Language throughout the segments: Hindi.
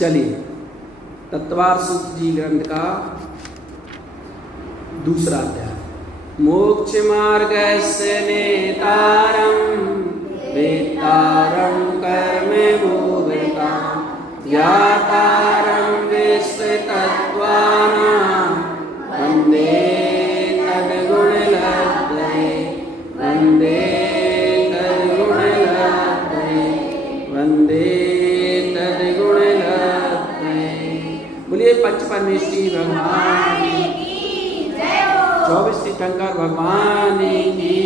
चलिए, तत्वार सूत्र जी ग्रंथ का दूसरा अध्याय। मोक्ष मार्गस्य नेतारं वेत्तारं कर्म भूभृतां ज्ञातारं विश्वतत्त्वानां वन्दे तद्गुणलब्धये वन्दे तद्गुणलब्धये वन्दे तद्गुणलब्धये। बोलिए पंच परमेष्टि भगवान की 24 तीर्थंकर भगवान की,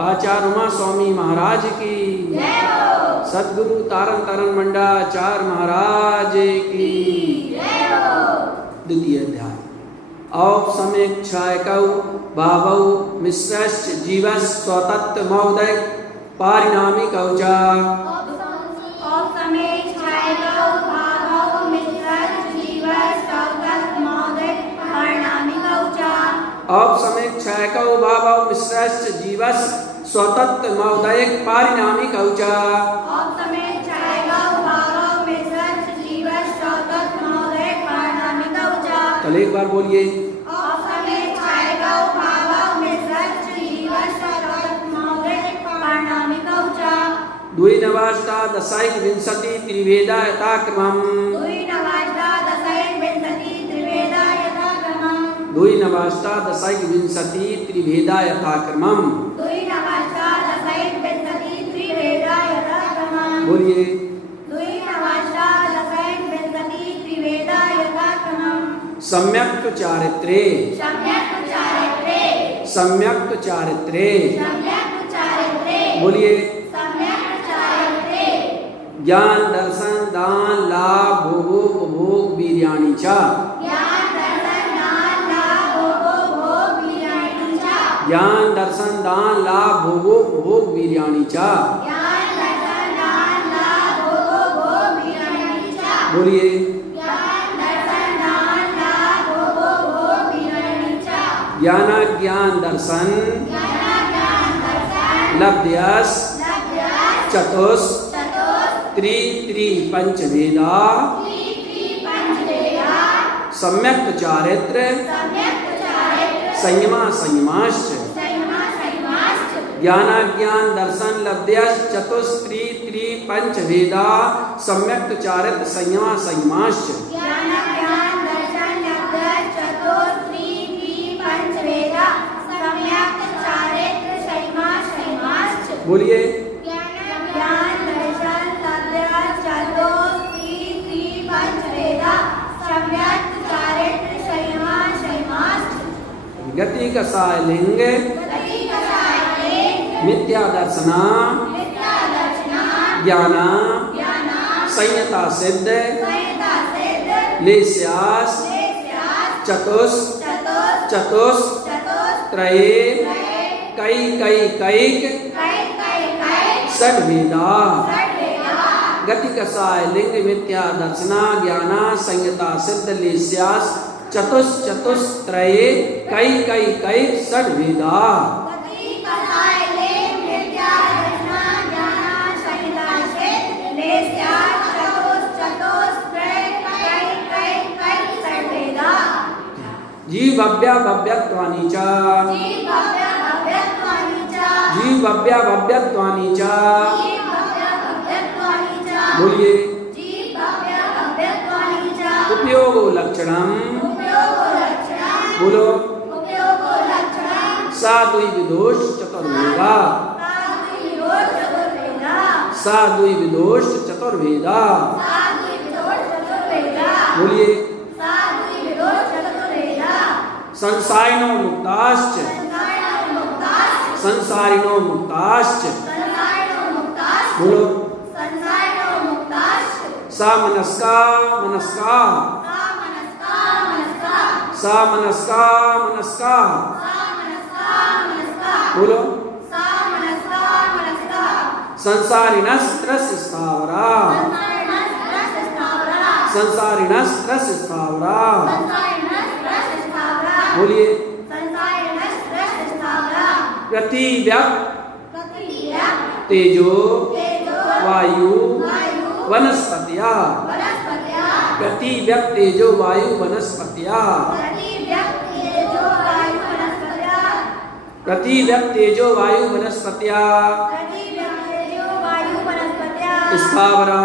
आचार्य उमा स्वामी महाराज की, सदगुरु तारण तारण मंडाचार्य महाराज की। द्वितीय अध्याय। औपसमेक्षायकौ भावौ मिश्रश्च जीवस् स्वतत्व महोदय पारिणामिकौ च। औपसमेक्षायकौ भावौ मिश्रश्च जीवस् स्वतत्व महोदय पारिणामिकौ च। चलो एक बार बोलिए। द्वि नवाष्टा दशाइक विंशति त्रिवेदा यथाक्रमम् द्वि नवाष्टा दशाइक विंशति त्रिवेदा यथाक्रमम्। बोलिए। सम्यक् चारित्रे सम्यक् चारित्रे बोलिए। ज्ञान दर्शन दान लाभ भोग उपभोग वीर्याणि च। ज्ञान दर्शन दान लाभ भोग उपभोग वीर्याणि च। बोलिए। ज्ञान ज्ञान दर्शन लब्ध्यस चतुष त्रि त्रि पंचवेदा सम्यक् चारित्र संयमा संयमाश्च। ज्ञान ज्ञान दर्शन लब्ध्यस चतुष त्रि त्रि पंचवेदा सम्यक् चारित्र संयमा संयमाश्च। बोलिए। गति कसाय लिंग मिथ्या दर्शना ज्ञाना संयता सिद्ध लेस्यास चतुष चतुष त्रये कई कई कैक षड्वेदा। गति कसाय लिंग मिथ्या दर्शना ज्ञाना संयता सिद्ध लेस्यास चतुष चतुष त्रये कई कई कई षड्वेदा। जीव भव्या भव्यत्वानि च जीव भव्या भव्यत्वानि च। बोलिए। उपयोगो लक्षणम बोलो। साद्वि विदोष चतुर्वेदा साद्वि विदोष चतुर्वेदा। बोलिए। संसारिणो मुक्ताश्च संसारिणो मुक्ताश्च। बोलो। सा मनस्का मनस्का सा मनस्का मनस्का। बोलो। संसारिणस्त्रस्य स्थावरा संसारिणस्त्रस्य स्थावरा। बोलिए। पृथ्वी तेजो वायु वनस्पतिया प्रति व्यक्तेजो वायु वनस्पत्या प्रति व्यक्तेजो वायु वनस्पत्या स्थावरा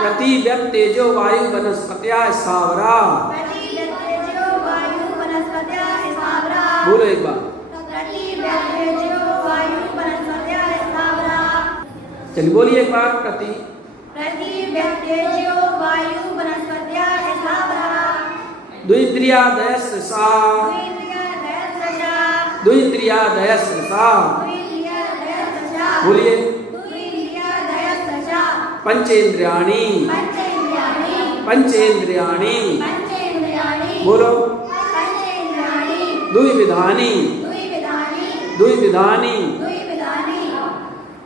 प्रति व्यक्तेजो वायु वनस्पत्या स्थावरा। बोलो एक बार। चलिए बोलिए एक बार। प्रति द्विन्द्रियादयस्सा द्विन्द्रियादयस्सा। बोलिए। पंचेन्द्रियाणि पंचेन्द्रियाणि। बोलो। द्विविधानि द्विविधानि।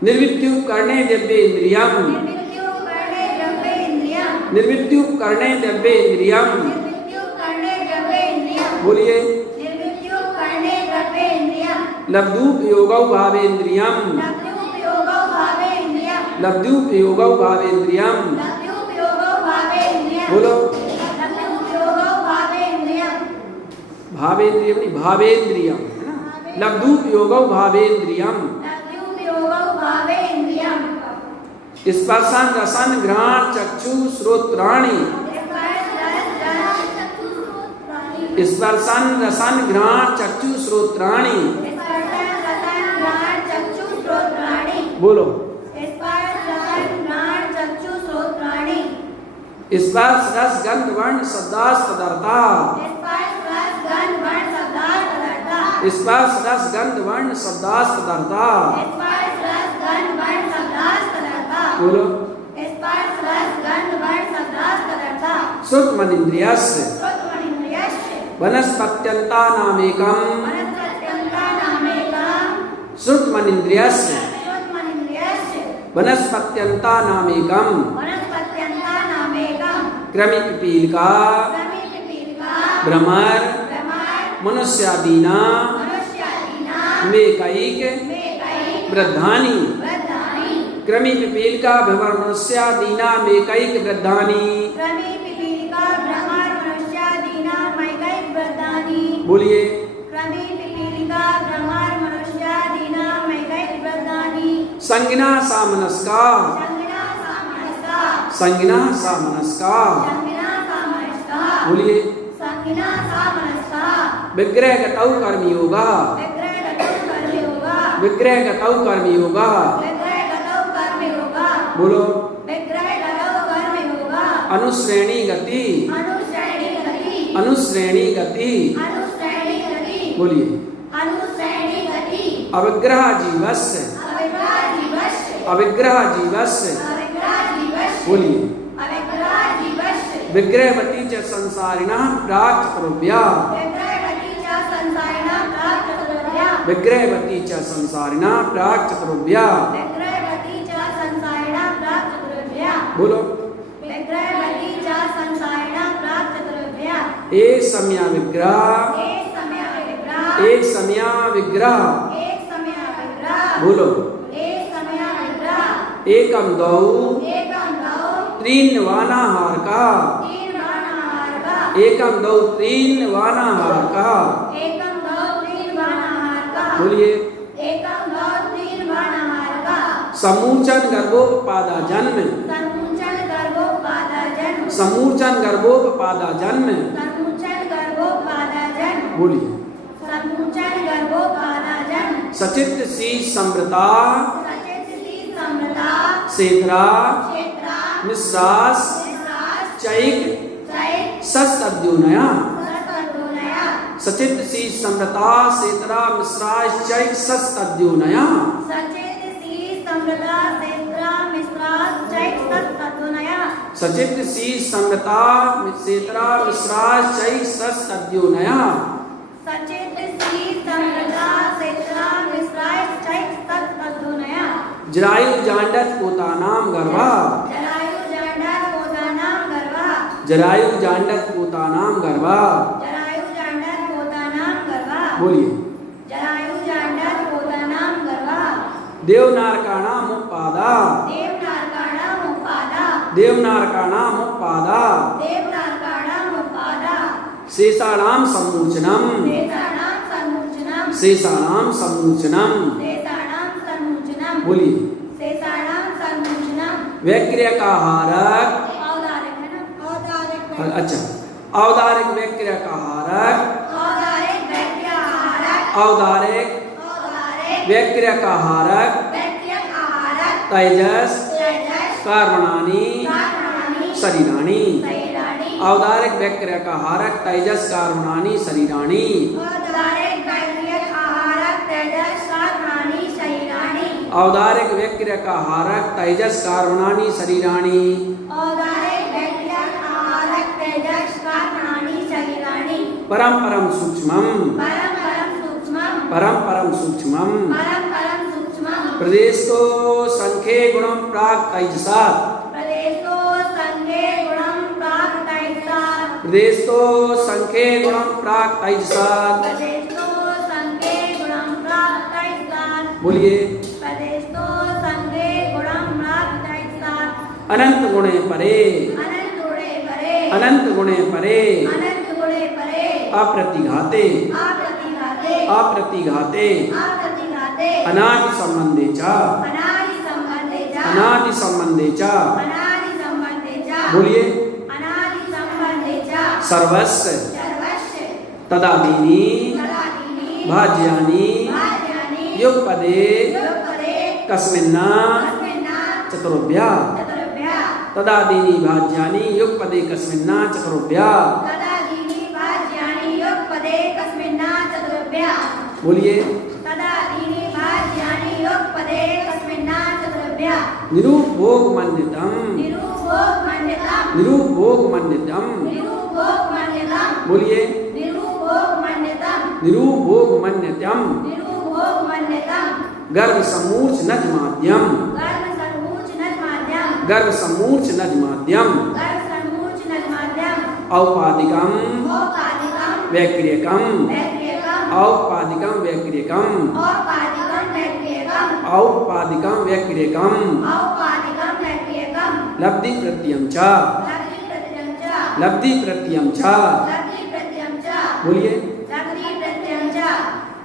निर्विद्युपकरणे द्रव्येन्द्रियम् निर्विद्युपकरणे द्रव्येन्द्रियम्। बोलिए। लब्धुपयोगौ भावेन्द्रियम् लब्धुपयोगौ भावेन्द्रियम्। बोलो। भावेन्द्रियम नहीं भावेन्द्रियम है ना। लब्धुपयोगौ भावेन्द्रियम। स्पर्शन रसन घ्राण चक्षु श्रोत्राणि स्पर्शन रसन घ्राण चक्षु श्रोत्राणि। बोलो। स्पर्श रस गंध वर्ण शब्दास पदार्था स्पर्श रस गंध वर्ण शब्दास पदार्था। बोलो। श्रुतमनीन्द्रियस्य वनस्पत्यन्तानामेकम् श्रुतमनीन्द्रियस्य वनस्पत्यन्तानामेकम् कृमिपिपीलिका भ्रमर मनुष्यादीना मेकैक वृद्धानि। कृमिपिपीलिका भ्रमर मनुष्यादीना मेकैक वृद्धानि। बोलिए। संज्ञा सामनस्का संज्ञा सामनस्का। बोलिए। विग्रहगतौ कर्मयोगः विग्रहगतौ कर्मयोगः। बोलो। अनुश्रेणी गति अनुश्रेणी गति। बोलिए। अविग्रह जीवस्य अविग्रह जीवस्य। बोलिए। विग्रहवती च संसारिणः प्राक्चतुर्भ्या विग्रहवती च संसारिणः प्राक्चतुर्भ्या। बोलो। एक समया विग्रह एक समया विग्रह। बोलो। एकम दौ त्रीन् वानाहारका एकम दौ त्रीन् वानाहारका। बोलिए। समूर्चन गर्भोपपादा जन्म समूर्चन गर्भोपपादा जन्म। बोलिए। सचित सी समृता सेद्रा मिश्रास चैक सस्तद्योनया। सचित सी समृता सेद्रा मिश्रास चैक सस्तद्योनया। सचित सी समृता सेद्रा मिश्रास चैक सस्तद्योनया। जरायु जांडत पोतानाम गर्भा जरायु जांडत पोतानाम गर्भा। बोलिए। देवनारकाणाम उपादा देवनारकाणाम उपादा शेषाणाम सम्मोचनम शेषाणाम सम्मोचनम बोलिए वैक्रिय का हारक अच्छा औदारिक वैक्रिय का हारक औदारिक वैक्रिय का हारक तेजस कार्बणानि शरीराणि औदारिक वैक्रिय का हारक तेजस कार्बणानि शरीराणि औदारिक वैक्रिय का हारक तेजस कार्बणानि शरीराणि परम परम सूक्ष्मम परम परम सूक्ष्मम प्रदेश तो संख्ये गुणम प्राग तेजसात् प्रदेश तो संख्ये गुणम प्राग तेजसात् बोलिए अनंत गुणे परे अनंत गुणे परे अप्रतिघाते अप्रतिघाते अनादि संबंधे च अनादि संबंधे च बोलिए सर्वस्य तदादीनि भाज्यानि युगपदे कस्मिन्ना चतुर्भ्या तदादीनि भाज्यानि युगपदे कस्मिन्ना चतुर्भ्या बोलिए निरूपभोग मन्यतम निरूपभोग मन्यतम बोलिए निरूपभोग मन्यतम गर्भ समूर्च नज माध्यम गर्भ समूर्च नज माध्यम औपादिकम वैक्रियकम औपादिकम वैक्रियकम औपादिकम वैक्रियकम लब्धि प्रत्ययम च लब्धि प्रत्ययम च बोलिए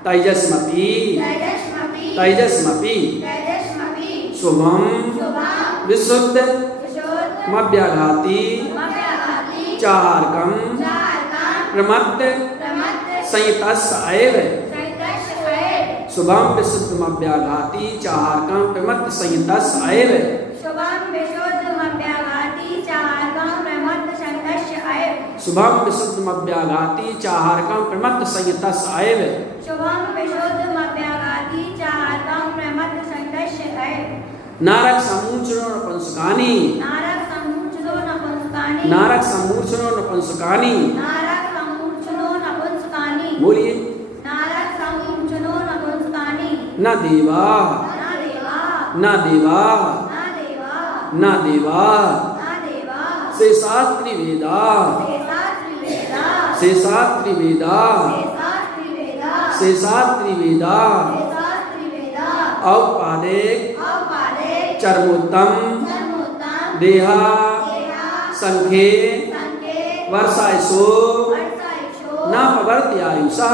तेजस्मपि तेजस्मपि शुभम विशुद्ध मव्याघाति चाहारकम प्रमत्त संहितस्य एव शुभम विशुद्धमव्याघाति चाहारकम प्रमत्त संहितस्य एव शुभम विशुद्धमव्याघाति चाहारकम प्रमत्त संहितस्य एव नारक समूचनो नपुंसकानि नारक समूचनो नपुंसकानि बोलिए न देवा न देवा न देवा शेषात्रि वेदा शेषात्रि वेदा शेषात्रि वेदा औपादिक चर्मोत्तम देहा संख्ये वर्षायसो न पवर्त्यायुषा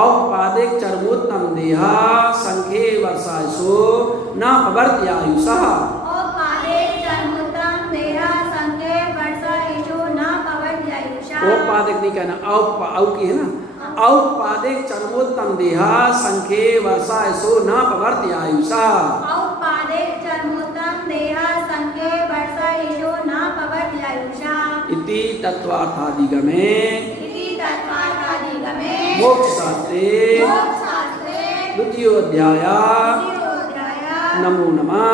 औपादिक चर्मोत्तम देहा संख्ये वर्षायसो न पवर्त्यायुषा औपादिक नहीं कहना औ की है ना औपादिक चर्मोत्तम देहा संख्ये वर्षायसो न पवर्त्यायुषा इति तत्वार्थादिगमे मोक्षशास्त्रे द्वितीयोऽध्याय नमो नमः।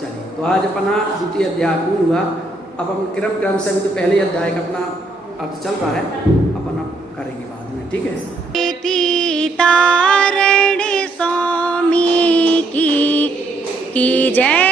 चलिए तो आज अपना द्वितीय अध्याय पूर्ण हुआ। अब हम क्रम क्रम से भी तो पहले अध्याय का अपना अर्थ चल रहा है, अपन अब करेंगे बाद में, ठीक है। तारण स्वामी की जय।